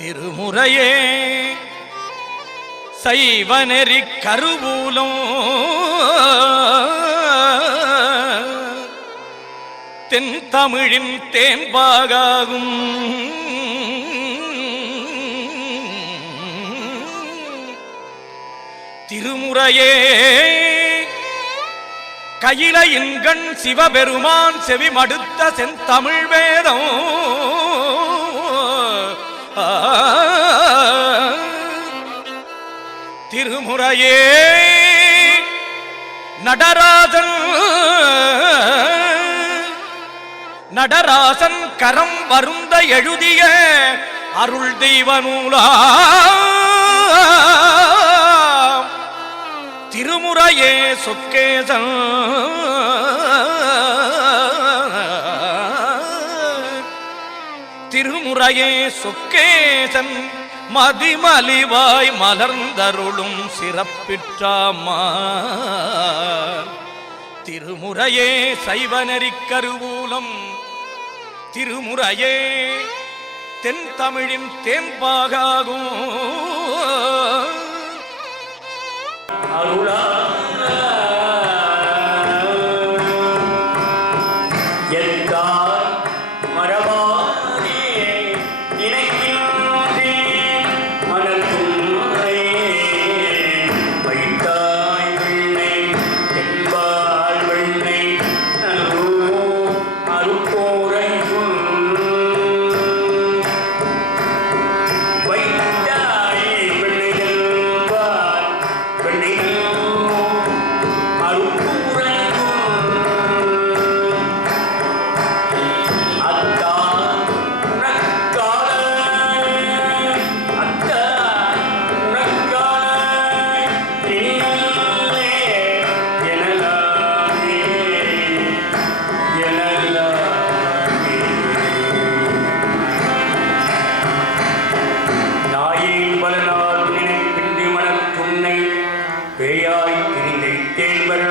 திருமுறையே. சைவநெறி கருவூலம். தென் தமிழின் தேம்பாகும் திருமுறையே. கையில இன்கண் சிவபெருமான் செவி மடுத்த செந்தமிழ் வேதம். திருமுறையே நடராஜன் நடராசன் கரம் வருந்த எழுதிய அருள் தெய்வ நூலா திருமுறையே சொக்கேசன் கையே சுக்கேசன் மதிமலிவாய் மலர்ந்தருளும் சிறப்பிற்றாமா திருமுறையே சைவநெறிக்கருவூலம் திருமுறையே தென் தமிழின் தேம்பாகும் அருளா பேயாய் திரிந்தேன் தேர்வர்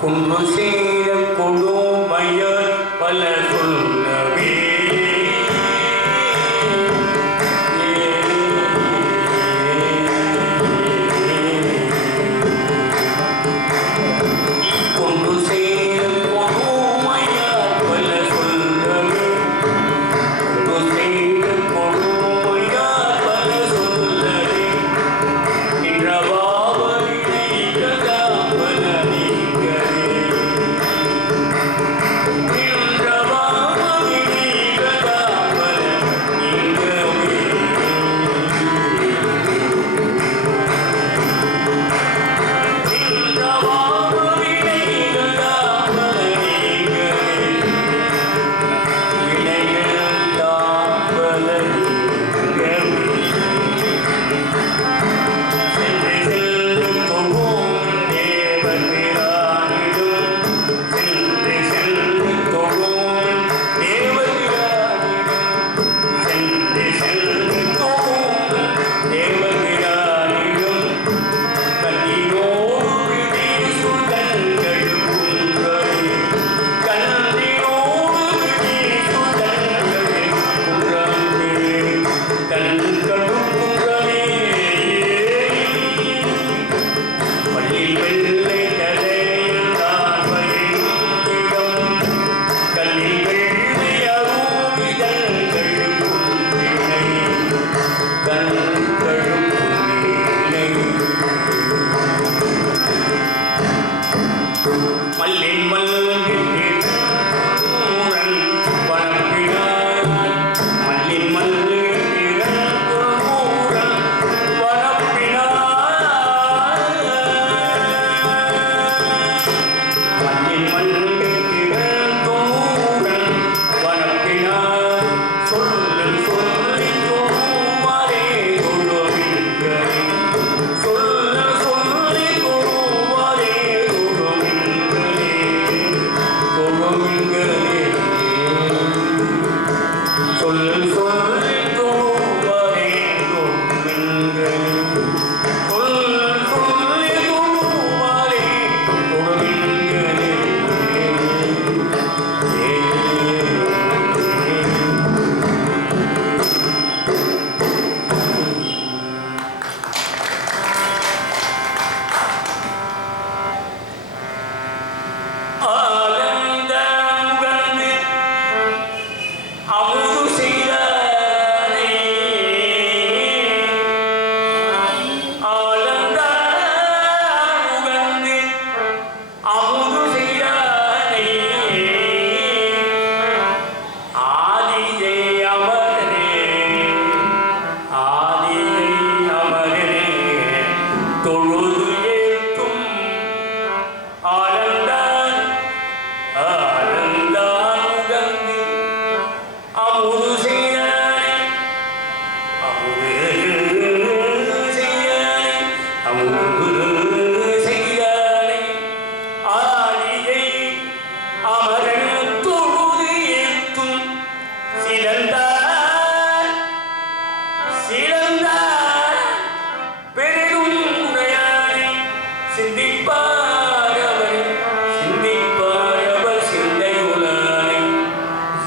குன்று சேர கொடும் பல சொல்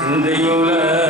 சிந்தையுளானை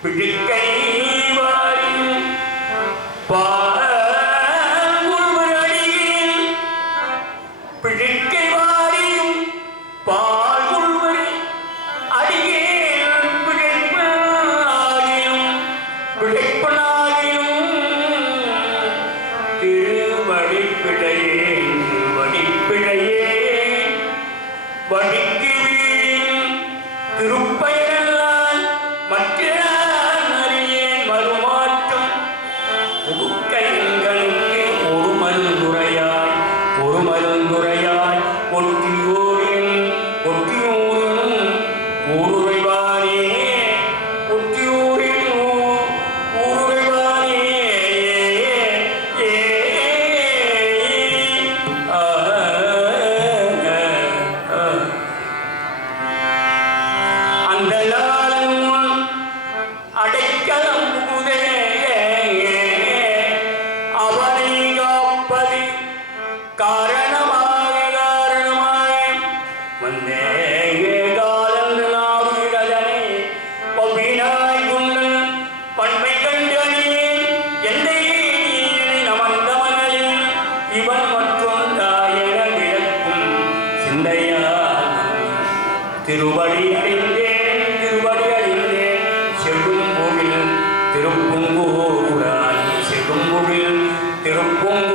predict திருப்புங்கூராணி செழும்பொழில் திருப்புங்கூர்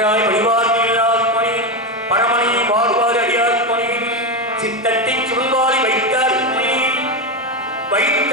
அடியாராய் வழிபாட்டில்லாத பணியின் பரமனையை வாழ்வார் அடியார் பணியின் சித்தத்தை சுருள்வாரி வைத்தார் பணியின் வைத்த